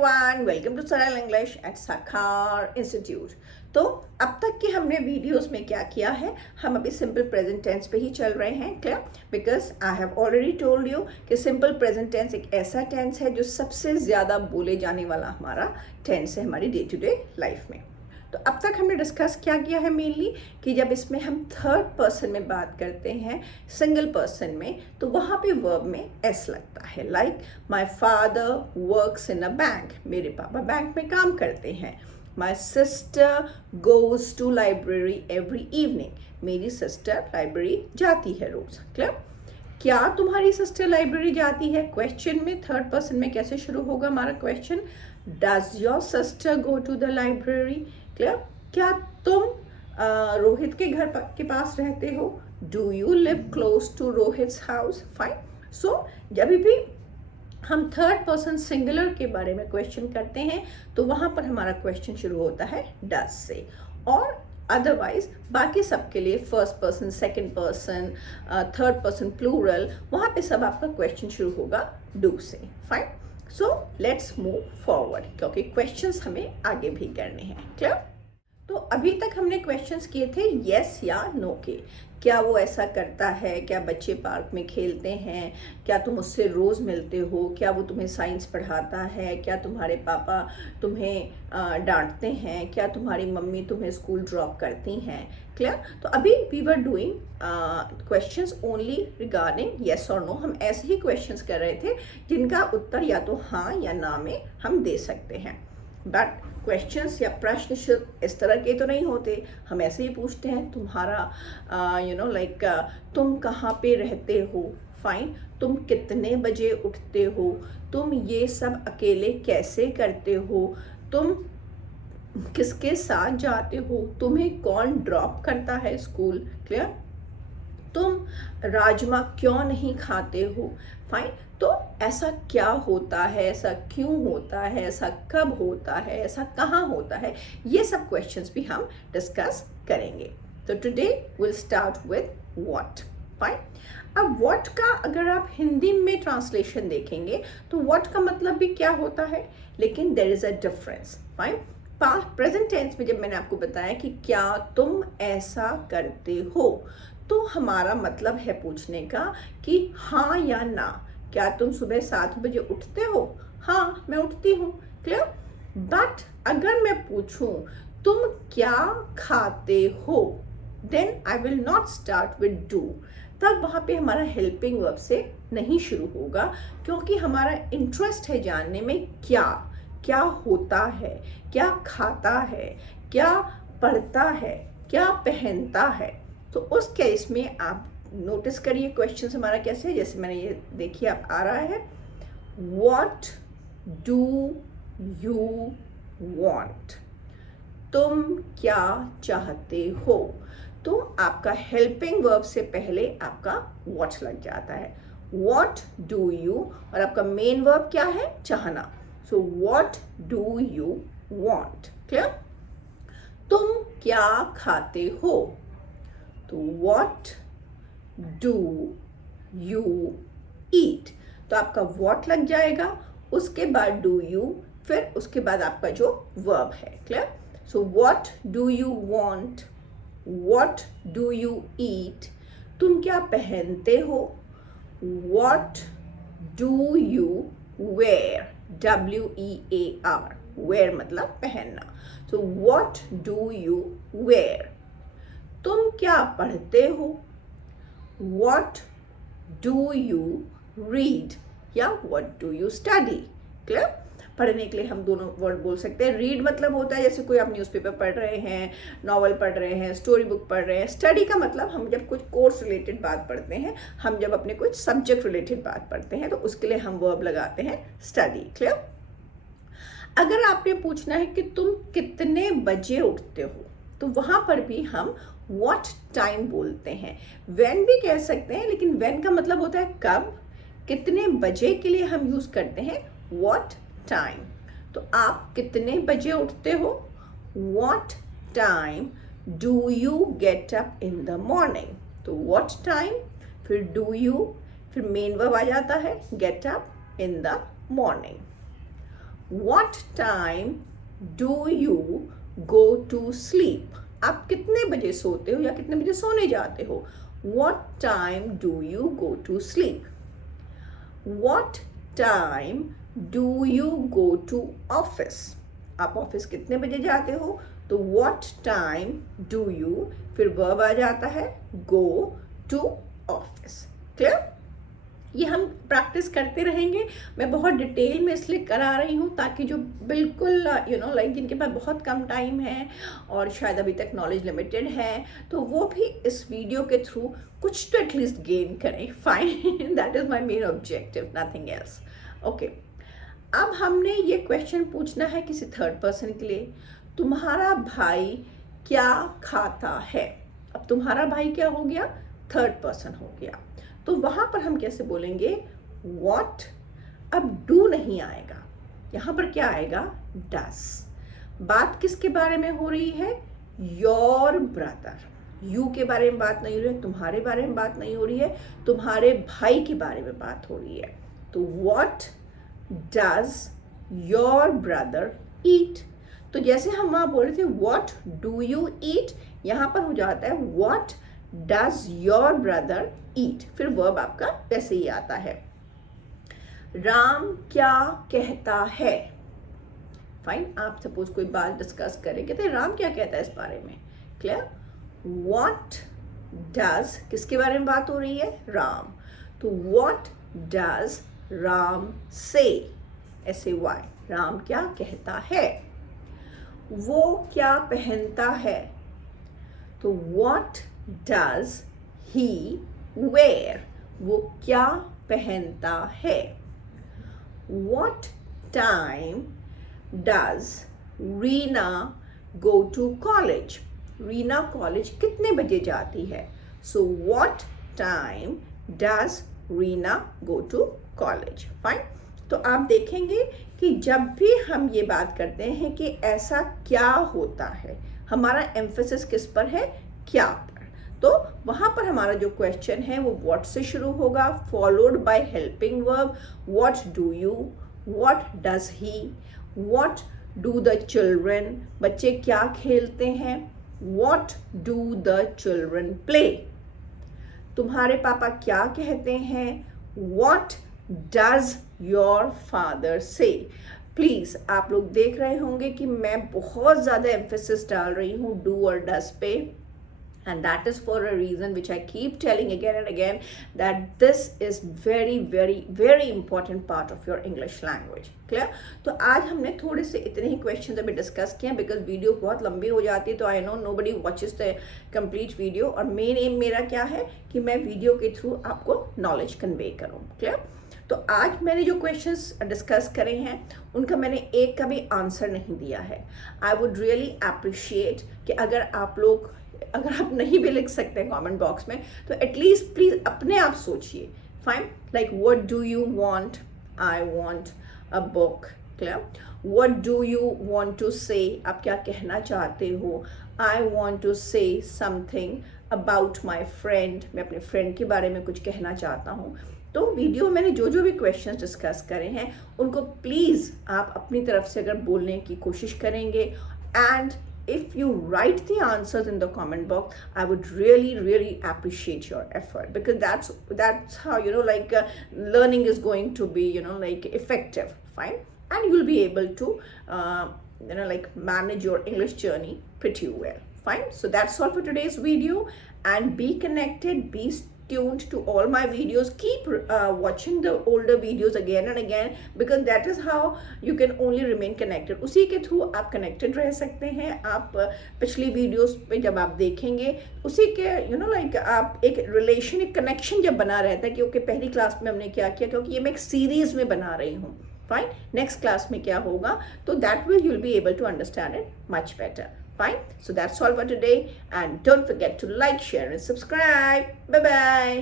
Everyone, welcome to सरल English at साखार institute. तो अब तक की हमने वीडियोस में क्या किया है, हम अभी सिंपल प्रेजेंट टेंस पे ही चल रहे हैं। Clear? Because I have already told you कि सिंपल प्रेजेंट टेंस एक ऐसा टेंस है जो सबसे ज़्यादा बोले जाने वाला हमारा टेंस है हमारी डे टू डे लाइफ में। तो अब तक हमने डिस्कस क्या किया है मेनली कि जब इसमें हम थर्ड पर्सन में बात करते हैं सिंगल पर्सन में, तो वहाँ पे वर्ब में एस लगता है। Like my father works in a bank, मेरे पापा बैंक में काम करते हैं। My sister goes to library every evening, मेरी सिस्टर लाइब्रेरी जाती है रोज। क्लियर? क्या तुम्हारी सिस्टर लाइब्रेरी जाती है? क्वेश्चन में थर्ड पर्सन में कैसे शुरू होगा हमारा question? Does your sister go to the library? Clear? क्या तुम रोहित के घर के पास रहते हो? Do you live close to Rohit's house? Fine. So जब भी हम थर्ड पर्सन सिंगुलर के बारे में क्वेश्चन करते हैं तो वहां पर हमारा क्वेश्चन शुरू होता है डज से, और अदरवाइज बाकी सबके लिए first person, second person, third person plural, वहां पे सब आपका क्वेश्चन शुरू होगा डू से। Fine. So let's move forward, क्योंकि क्वेश्चंस हमें आगे भी करने हैं। क्लियर? तो अभी तक हमने क्वेश्चंस किए थे यस या नो के। क्या वो ऐसा करता है? क्या बच्चे पार्क में खेलते हैं? क्या तुम उससे रोज़ मिलते हो? क्या वो तुम्हें साइंस पढ़ाता है? क्या तुम्हारे पापा तुम्हें डांटते हैं? क्या तुम्हारी मम्मी तुम्हें स्कूल ड्रॉप करती हैं? क्लियर? तो अभी we were doing questions only regarding yes और नो। हम ऐसे ही क्वेश्चंस कर रहे थे जिनका उत्तर या तो हाँ या ना में हम दे सकते हैं। बट क्वेश्चंस या प्रश्न इस तरह के तो नहीं होते। हम ऐसे ही पूछते हैं तुम्हारा तुम कहाँ पे रहते हो? फाइन। तुम कितने बजे उठते हो? तुम ये सब अकेले कैसे करते हो? तुम किसके साथ जाते हो? तुम्हें कौन ड्रॉप करता है स्कूल? क्लियर? तुम राजमा क्यों नहीं खाते हो? फाइन। तो ऐसा क्या होता है, ऐसा क्यों होता है, ऐसा कब होता है, ऐसा कहाँ होता है, ये सब क्वेश्चंस भी हम डिस्कस करेंगे। तो today will start with what. Fine. अब व्हाट का अगर आप हिंदी में ट्रांसलेशन देखेंगे तो व्हाट का मतलब भी क्या होता है, लेकिन there is a difference. Fine. Present tense में जब मैंने आपको बताया कि क्या तुम ऐसा करते हो, तो हमारा मतलब है पूछने का कि हाँ या ना। क्या तुम सुबह 7 बजे उठते हो? हाँ, मैं उठती हूँ। क्लियर? बट अगर मैं पूछूं तुम क्या खाते हो, then I will not start with do. तब वहां पे हमारा हेल्पिंग वर्ब से नहीं शुरू होगा, क्योंकि हमारा इंटरेस्ट है जानने में क्या क्या होता है, क्या खाता है, क्या पढ़ता है, क्या पहनता है। तो उस केस में आप नोटिस करिए क्वेश्चन हमारा कैसे है। जैसे मैंने ये देखिए आप आ रहा है, व्हाट डू यू वांट? तुम क्या चाहते हो? तो आपका हेल्पिंग वर्ब से पहले आपका व्हाट लग जाता है। व्हाट डू यू, और आपका मेन वर्ब क्या है? चाहना। सो what do you want? Clear? तुम क्या खाते हो? तो व्हाट डू यू ईट? तो आपका व्हाट लग जाएगा, उसके बाद डू यू, फिर उसके बाद आपका जो वर्ब है। Clear? So what do you want? What do you eat? तुम क्या पहनते हो? What do you wear? WEAR, wear मतलब पहनना। So what do you wear? तुम क्या पढ़ते हो? What do you read? या what do you study? Clear? पढ़ने के लिए हम दोनों वर्ड बोल सकते हैं। रीड मतलब होता है जैसे कोई आप न्यूज़पेपर पढ़ रहे हैं, नॉवल पढ़ रहे हैं, स्टोरी बुक पढ़ रहे हैं। स्टडी का मतलब हम जब कुछ कोर्स रिलेटेड बात पढ़ते हैं, हम जब अपने कुछ सब्जेक्ट रिलेटेड बात पढ़ते हैं, तो उसके लिए हम वर्ब लगाते हैं स्टडी। क्लियर? अगर आपने पूछना है कि तुम कितने बजे उठते हो, तो वहां पर भी हम व्हाट टाइम बोलते हैं। व्हेन भी कह सकते हैं, लेकिन व्हेन का मतलब होता है कब। कितने बजे के लिए हम यूज करते हैं व्हाट टाइम। तो आप कितने बजे उठते हो? What time do you get up in the morning? तो व्हाट टाइम, फिर डू यू, फिर मेन वर्ब आ जाता है get up in the morning. What time do you go to sleep? आप कितने बजे सोते हो या कितने बजे सोने जाते हो? What time do you go to sleep? What time do you go to office? आप ऑफिस कितने बजे जाते हो? तो what time do you, फिर verb आ जाता है go to office. क्लियर? ये हम प्रैक्टिस करते रहेंगे. मैं बहुत डिटेल में इसलिए करा रही हूँ ताकि जो बिल्कुल लाइक जिनके पास बहुत कम टाइम है और शायद अभी तक नॉलेज लिमिटेड है, तो वो भी इस वीडियो के थ्रू कुछ तो एटलीस्ट गेन करें. Fine, that is my main objective, nothing else. Okay, अब हमने ये क्वेश्चन पूछना है किसी थर्ड पर्सन के लिए. तुम्हारा भाई क्या खाता है? अब तुम्हारा भाई क्या हो गया? थर्ड पर्सन हो गया. तो वहां पर हम कैसे बोलेंगे? what. अब do नहीं आएगा, यहां पर क्या आएगा? does. बात किसके बारे में हो रही है? your brother. you के बारे में बात नहीं हो रही है, तुम्हारे बारे में बात नहीं हो रही है, तुम्हारे भाई के बारे में बात हो रही है. तो what does your brother eat? तो जैसे हम वहां बोल रहे थे what do you eat, यहां पर हो जाता है what does your brother eat. फिर वर्ब आपका वैसे ही आता है. राम क्या कहता है? फाइन, आप सपोज कोई बात डिस्कस करें, कहते हैं राम क्या कहता है इस बारे में. क्लियर? what does, किसके बारे में बात हो रही है? राम. तो what does Ram say? say. Ram क्या कहता है? वो क्या पहनता है? तो what does he wear? वो क्या पहनता है? What time does Reena go to college? Reena college कितने बजे जाती है? So what time does Reena go to college? Fine. तो आप देखेंगे कि जब भी हम ये बात करते हैं कि ऐसा क्या होता है, हमारा एम्फेसिस किस पर है? क्या पर. तो वहां पर हमारा जो क्वेश्चन है वो what से शुरू होगा, followed by helping verb. what do you, what does he, what do the children, बच्चे क्या खेलते हैं, what do the children play. तुम्हारे पापा क्या कहते हैं, what does your father say. Please आप लोग देख रहे होंगे कि मैं बहुत ज्यादा एम्फेसिस डाल रही हूँ डू और डस पे, and that is for a reason which I keep telling again and again that this is very very very important part of your English language. Clear? तो आज हमने थोड़े से इतने ही क्वेश्चन अभी डिस्कस किए बिकॉज वीडियो बहुत लंबी हो जाती है. तो I know nobody watches the complete video, और मेन एम मेरा क्या है कि मैं वीडियो के थ्रू आपको नॉलेज कन्वे करूँ. क्लियर? तो आज मैंने जो क्वेश्चंस डिस्कस करे हैं उनका मैंने एक का भी आंसर नहीं दिया है. आई वुड रियली अप्रिशिएट कि अगर आप नहीं भी लिख सकते हैं कमेंट बॉक्स में, तो एटलीस्ट प्लीज अपने आप सोचिए. Fine, like what do you want? I want a book. Clear? What do you want to say? आप क्या कहना चाहते हो? I want to say something about my friend. मैं अपने फ्रेंड के बारे में कुछ कहना चाहता हूँ. तो वीडियो में मैंने जो भी क्वेश्चंस डिस्कस करे हैं उनको प्लीज़ आप अपनी तरफ से अगर बोलने की कोशिश करेंगे, and if you write the answers in the comment box, I would really appreciate your effort, because that's how learning is going to be effective. Fine. And you'll be able to manage your English journey pretty well. Fine. So that's all for today's video, and be connected, be tuned to all my videos. Keep watching the older videos again and again, because that is how you can only remain connected. उसी के through आप connected रह सकते हैं. आप पिछली videos पे जब आप देखेंगे उसी के आप एक रिलेशन, एक कनेक्शन जब बना रहता है कि ओके पहली क्लास में हमने क्या किया, क्योंकि ये मैं एक सीरीज में बना रही हूँ. फाइन, नेक्स्ट क्लास में क्या होगा, तो that way you will be able to understand it much better. Fine. So that's all for today, and don't forget to like, share and subscribe. Bye bye.